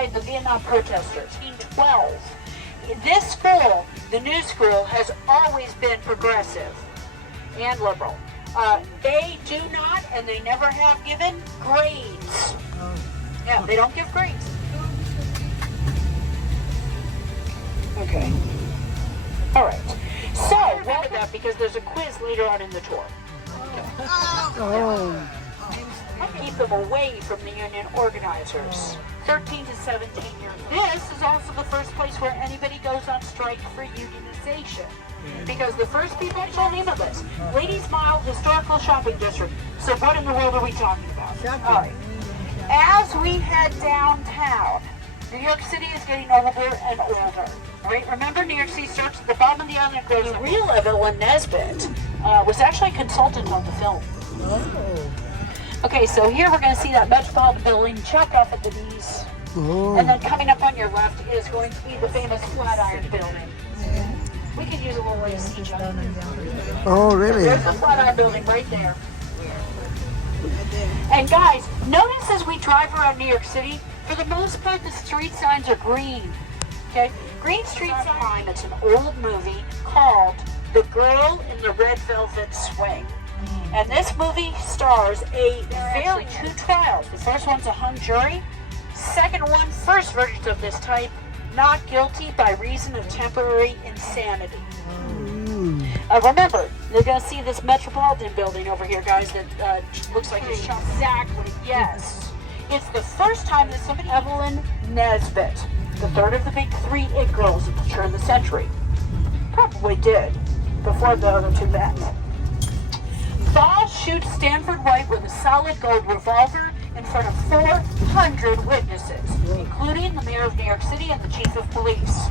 alongside the Vietnam protesters. 12. This school, the new school, has always been progressive and liberal. They do not, and they never have given, grades. Yeah, they don't give grades. Okay. All right. So, remember that because there's a quiz later on in the tour. Oh. Keep them away from the union organizers. 13 to 17 years. This is also the first place where anybody goes on strike for unionization. Because the first people to name of this, Ladies Mile Historical Shopping District. So what in the world are we talking about? All right. As we head downtown, New York City is getting older and older. Right? Remember, New York City starts at the bottom of the island and grows. The real Evelyn Nesbit was actually a consultant on the film. Oh. Okay, so here we're going to see that Metropolitan Building, check off at the knees. Oh. And then coming up on your left is going to be the famous Flatiron Building. We could use a little AC, John. Oh, really? There's the Flatiron Building right there. And guys, notice as we drive around New York City, for the most part, the street signs are green. Okay? Green street sign. It's an old movie called The Girl in the Red Velvet Swing. And this movie stars two trials. The first one's a hung jury. Second one, first verdict of this type, not guilty by reason of temporary insanity. Remember, they're going to see this Metropolitan Building over here, guys, that looks like it's shot. Exactly, yes. It's the first time that somebody, Evelyn Nesbit, the third of the big three it girls at the turn of the century, probably did before the other two met. Ball shoots Stanford White with a solid gold revolver in front of 400 witnesses, including the mayor of New York City and the chief of police.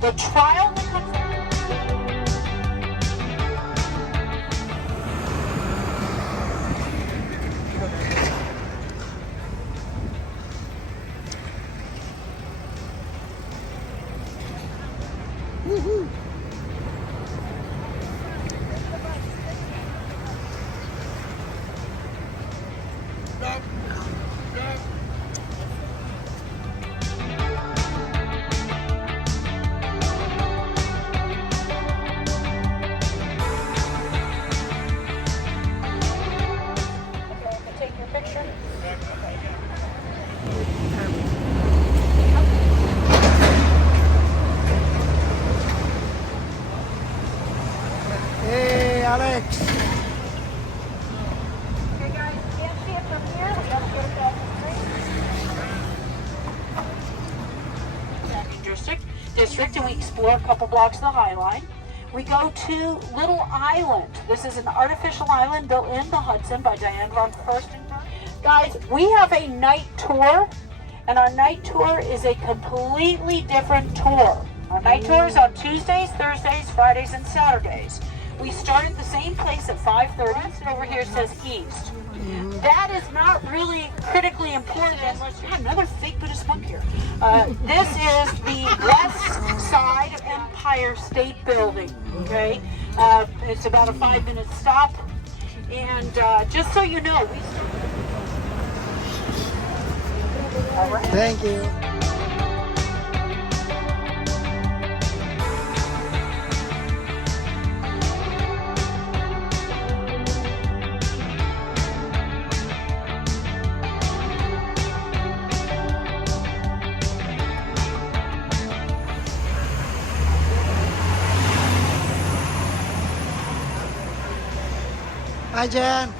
The trial that comes Hey, Alex. Okay, guys, you can't see it from here. We gotta get it down the street. District, and we explore a couple blocks of the High Line. We go to Little Island. This is an artificial island built in the Hudson by Diane von Furstenberg. Guys, we have a night tour, and our night tour is a completely different tour. Our night tour is on Tuesdays, Thursdays, Fridays, and Saturdays. We start at the same place at 5:30. Over here it says East. That is not really critically important unless you have another fake Buddhist monk here. This is the west side of Empire State Building. Okay, it's about a 5-minute stop. And just so you know, all right. Thank you. Hi, Jan.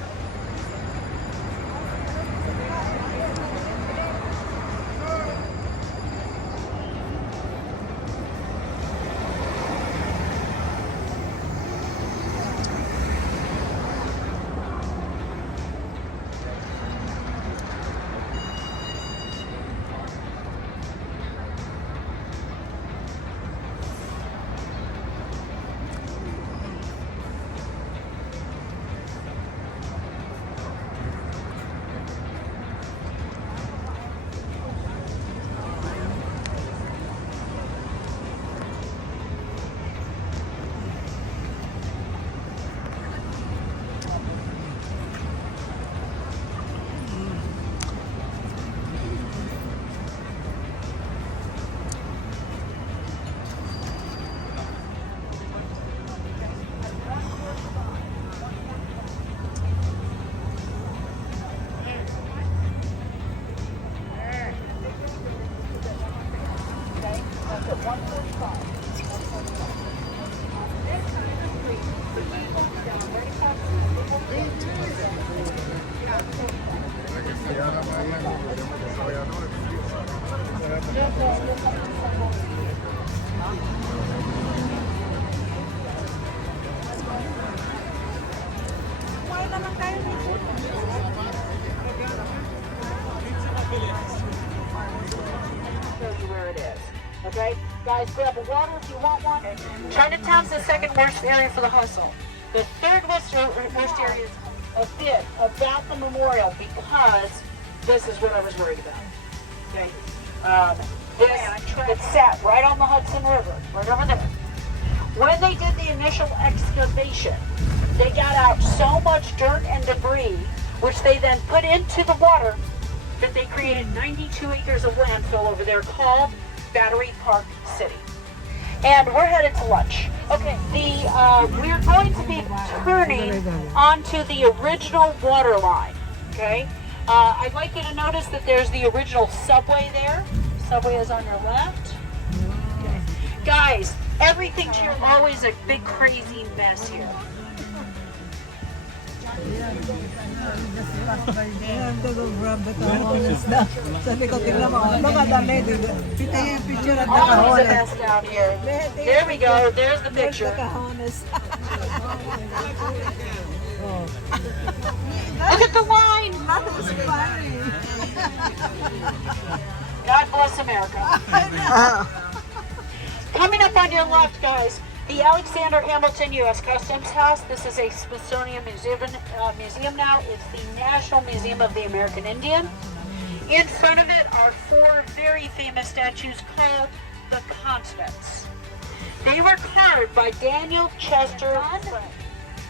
Where it is. Okay? Guys, grab a water if you want one. Chinatown's the second worst area for the hustle. The third worst area is a bit about the memorial because this is what I was worried about. Okay? It sat right on the Hudson River, right over there. When they did the initial excavation, they got out so much dirt and debris, which they then put into the water, that they created 92 acres of landfill over there called Battery Park City. And we're headed to lunch. Okay, we're going to be turning onto the original water line, okay? I'd like you to notice that there's the original subway there. Subway is on your left. Okay. Guys, everything's here always a big crazy mess here. Sabi ko, tingnan mo, baka dami, kita yung picture at Always a nakahones. mess down here. There we go, there's the picture. Nakahones. Look at the line! That was funny. God bless America. Coming up on your left, guys, the Alexander Hamilton U.S. Customs House. This is a Smithsonian museum now. It's the National Museum of the American Indian. In front of it are four very famous statues called the Consonants. They were carved by Daniel Chester.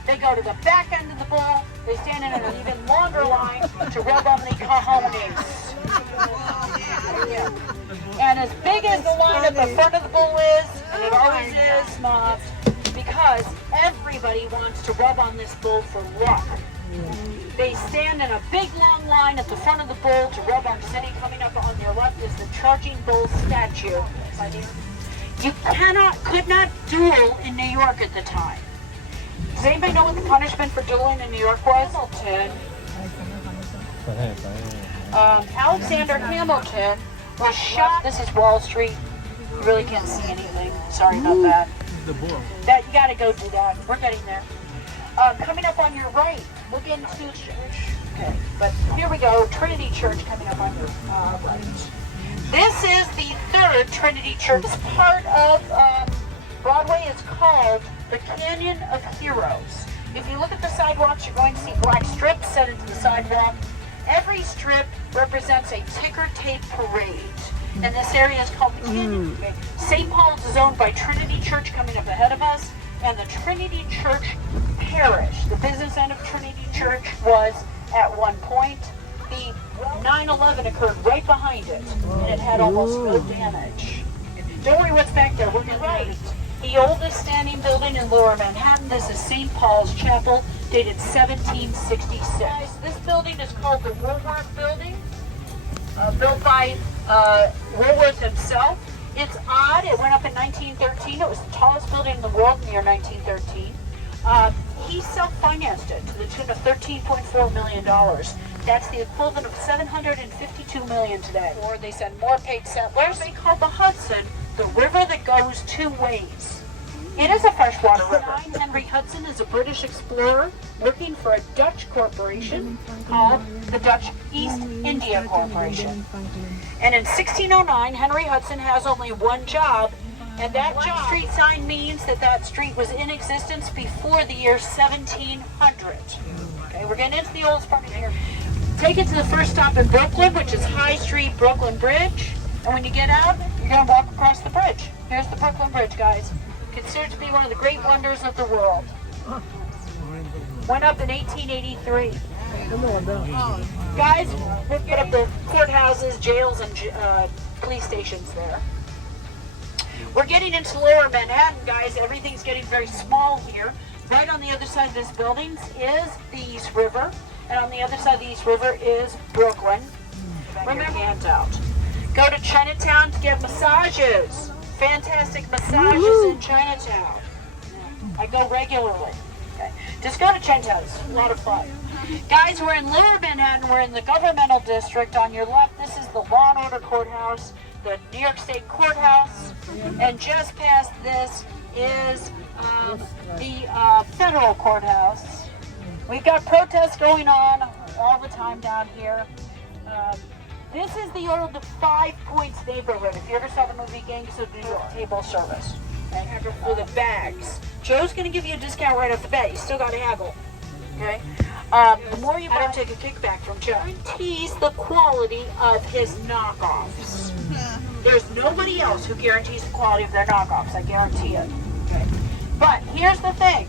They go to the back end of the bull. They stand in an even longer line to rub on the cojones. And as big as the line at the front of the bull is, and it always is not, because everybody wants to rub on this bull for luck. They stand in a big long line at the front of the bull to rub on City. Coming up on your left is the Charging Bull statue. You could not duel in New York at the time. Does anybody know what the punishment for dueling in New York was? Hamilton. Alexander Hamilton was shot. This is Wall Street. You really can't see anything. Sorry about that. That you gotta go do that. We're getting there. Coming up on your right, look into church. Okay, but here we go. Trinity Church coming up on your right. This is the third Trinity Church. This part of Broadway is called the Canyon of Heroes. If you look at the sidewalks, you're going to see black strips set into the sidewalk. Every strip represents a ticker tape parade. And this area is called the Canyon. St. Paul's is owned by Trinity Church coming up ahead of us. And the Trinity Church Parish, the business end of Trinity Church, was at one point. The 9/11 occurred right behind it. And it had almost no damage. Don't worry what's back there. We're right. The oldest standing building in Lower Manhattan. This is St. Paul's Chapel, dated 1766. This building is called the Woolworth Building, built by Woolworth himself. It's odd. It went up in 1913. It was the tallest building in the world in the year 1913. He self-financed it to the tune of $13.4 million. That's the equivalent of $752 million today. Or they send more paid settlers. They call the Hudson the river that goes two ways. It is a freshwater river. Henry Hudson is a British explorer looking for a Dutch corporation called the Dutch East India Corporation. And in 1609, Henry Hudson has only one job, and that job street sign means that that street was in existence before the year 1700. Okay, we're getting into the oldest part of here. Take it to the first stop in Brooklyn, which is High Street Brooklyn Bridge. And when you get out, you're going to walk across the bridge. Here's the Brooklyn Bridge, guys. Considered to be one of the great wonders of the world. Went up in 1883. Guys, we'll get up the courthouses, jails, and police stations there. We're getting into Lower Manhattan, guys. Everything's getting very small here. Right on the other side of this building is the East River. And on the other side of the East River is Brooklyn. Remember, hands out. Go to Chinatown to get massages. Fantastic massages in Chinatown. I go regularly. Okay. Just go to Chinatown. It's a lot of fun. Guys, we're in Lower Manhattan. We're in the governmental district. On your left, this is the Law and Order Courthouse. the New York State Courthouse, and just past this is the federal courthouse. We've got protests going on all the time down here. This is the old 5 Points neighborhood. If you ever saw the movie Gangs of New York, table service, and for the bags. Joe's going to give you a discount right off the bat. You still got to haggle. Okay? The more you buy, take a kickback from Joe. Guarantees the quality of his knockoffs. There's nobody else who guarantees the quality of their knockoffs. I guarantee it. Okay? But here's the thing.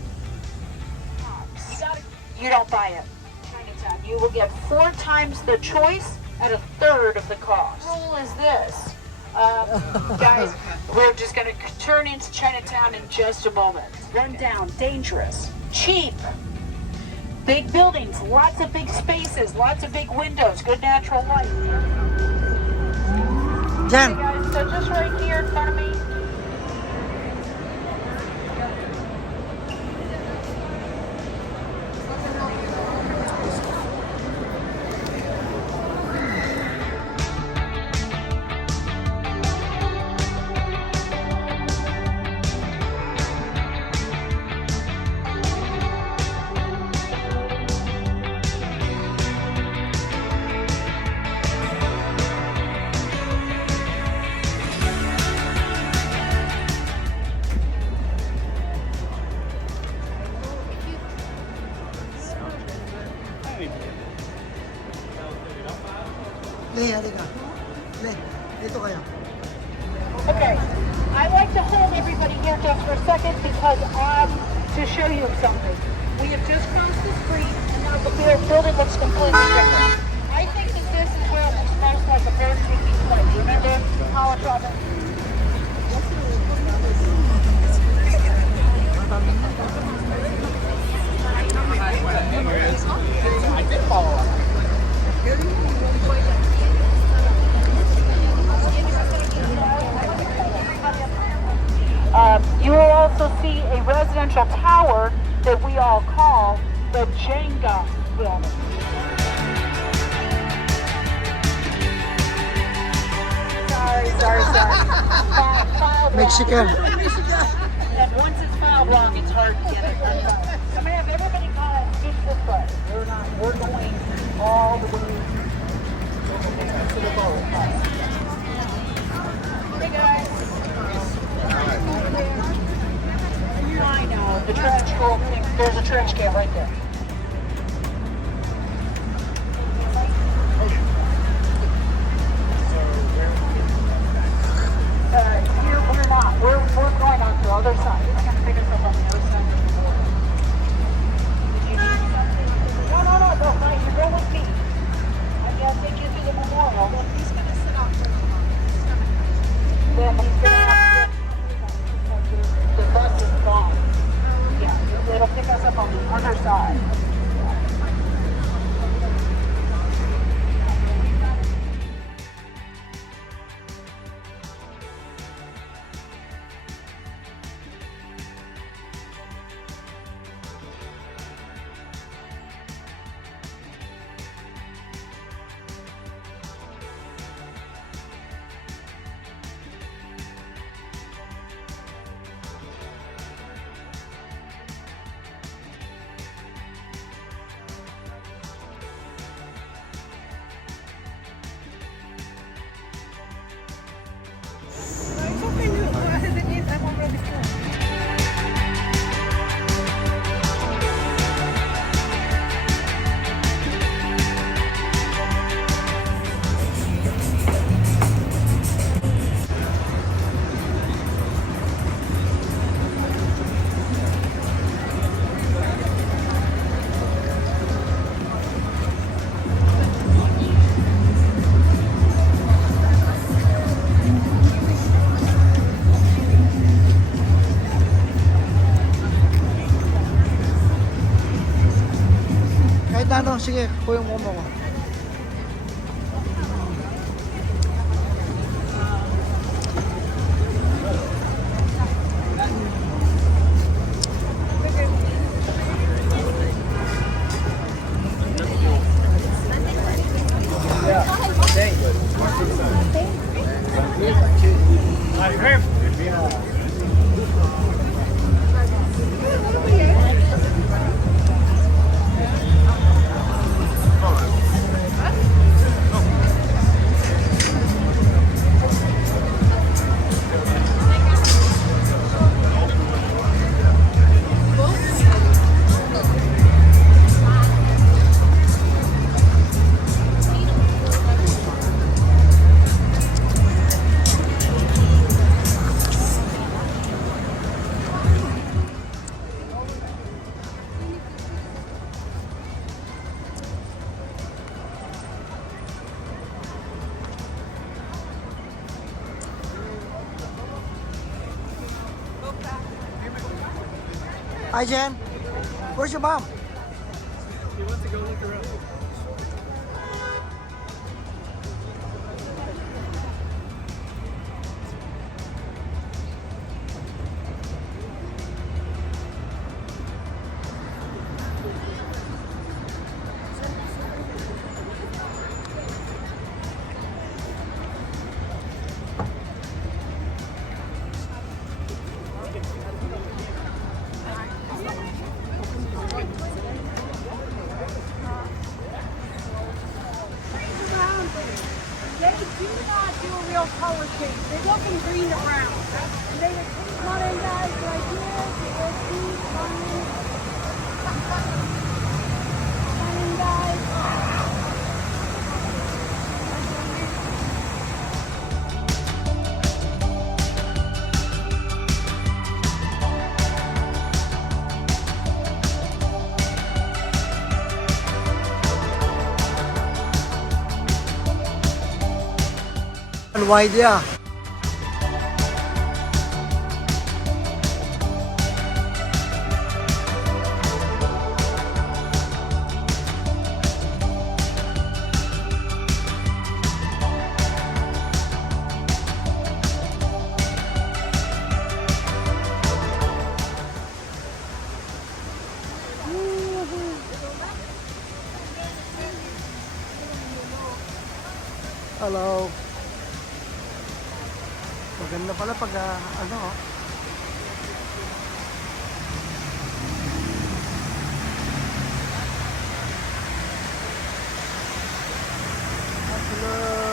You don't buy it. Chinatown. You will get 4 times the choice at a third of the cost. The rule is this. Guys, we're just going to turn into Chinatown in just a moment. Run down, dangerous, cheap, big buildings, lots of big spaces, lots of big windows, good natural light. Jen. Okay, guys, so just right here in front of me. Le, halika. Le, dito kayo. Okay, I like to hold everybody here just for a second because to show you something. We have just crossed the street and now the building looks completely different. I think that this is where it looks most like a bird taking place. Remember Holland Robin? I did follow up. You will also see a residential tower that we all call the Jenga building. Sorry. Filed Mexican. wrong. And once it's filed wrong, it's hard to get it undone. I'm gonna have everybody kind of speak this way. We're going all the way to the boat. Hey guys. I know, the trench coat thing, there's a trench can right there. Here we're not. We're going on the other side. It's going to pick us up on the other side of the border. Did you need something? No, fine. You go with me. I'm going to take you to the memorial. Well, he's going to sit out for a while. Then he's going to have to the bus is gone. Yeah, it'll pick us up on the other side. Ano, sige, kuyong mo ko. Hi, Jen. Where's your mom? He wants to go look around. They do not do a real color change. They go from green to brown. And they would come in guys like this. They go deep, running. Running guys. And wide, yeah. Hello. Maganda pala pag ano oh. Hello.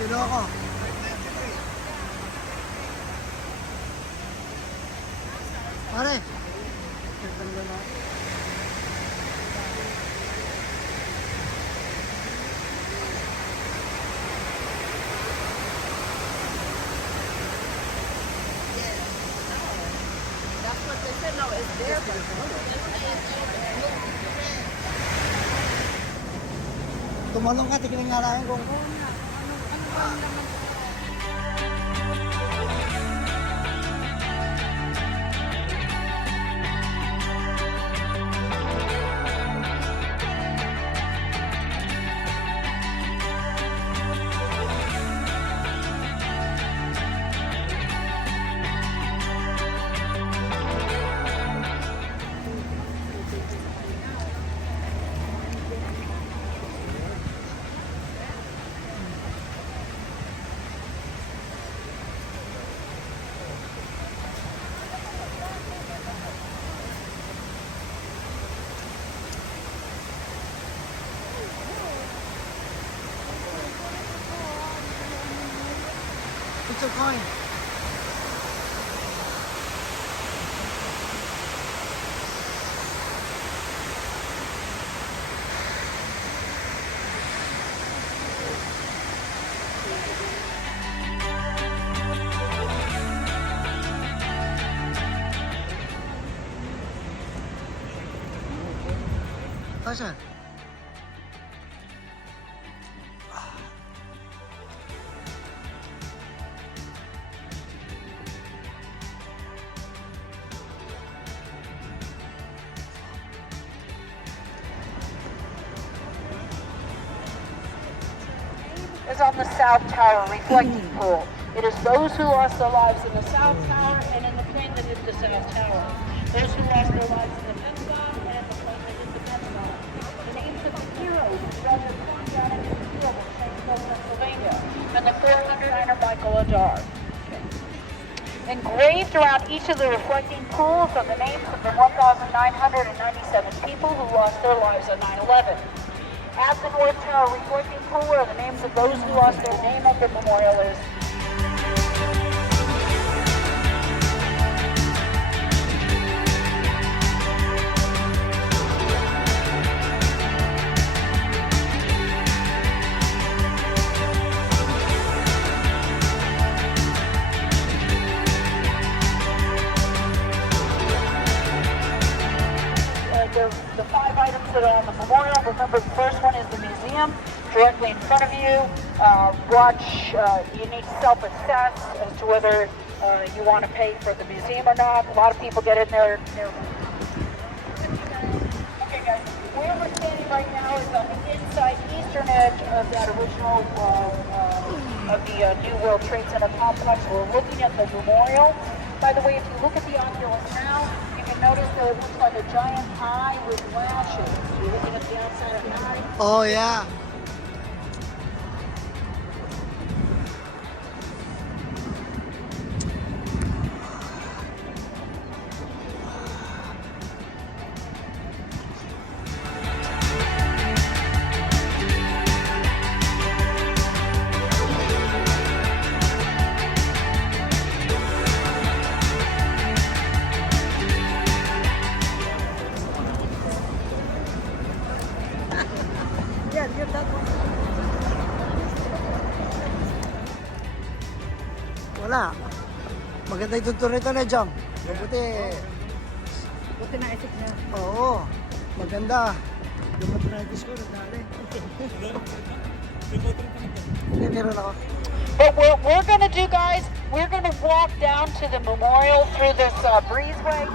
Sino ako? Pare. Ganda na. That's what they said. No, it's there, but Tumalong ka, tignan nga natin kung it's a coin. Saan? is on the South Tower reflecting pool. It is those who lost their lives in the South Tower and in the plane that hit the South Tower. Those who lost their lives in the Pentagon and in the plane that hit the Pentagon. The names of the heroes who got their torn down in the field in Shanksville, Pennsylvania, and the 409er Michael Adar. Engraved around each of the reflecting pools are the names of the 1,997 people who lost their lives on 9/11. At the North Tower reflecting pool are the names of those who lost their name at the memorial is. The 5 items that are on the memorial. Remember, the first one is the museum, directly in front of you. Watch, you need to self-assess as to whether you want to pay for the museum or not. A lot of people get in there. Okay, guys, where we're standing right now is on the inside eastern edge of that original, of the New World Trade Center complex. We're looking at the memorial. By the way, if you look at the oculus now, you can notice that it looks like a giant eye with lashes. You're looking at the outside of the eye. Oh, yeah. Yeah, you're that one. Wala. Maganda yung tutur nito na jump. Mabuti. Buti na isip niya. Oo. Maganda. Yung matragis ko, nadali. Hindi, meron ako. But what we're going to do, guys, we're going to walk down to the memorial through this breezeway.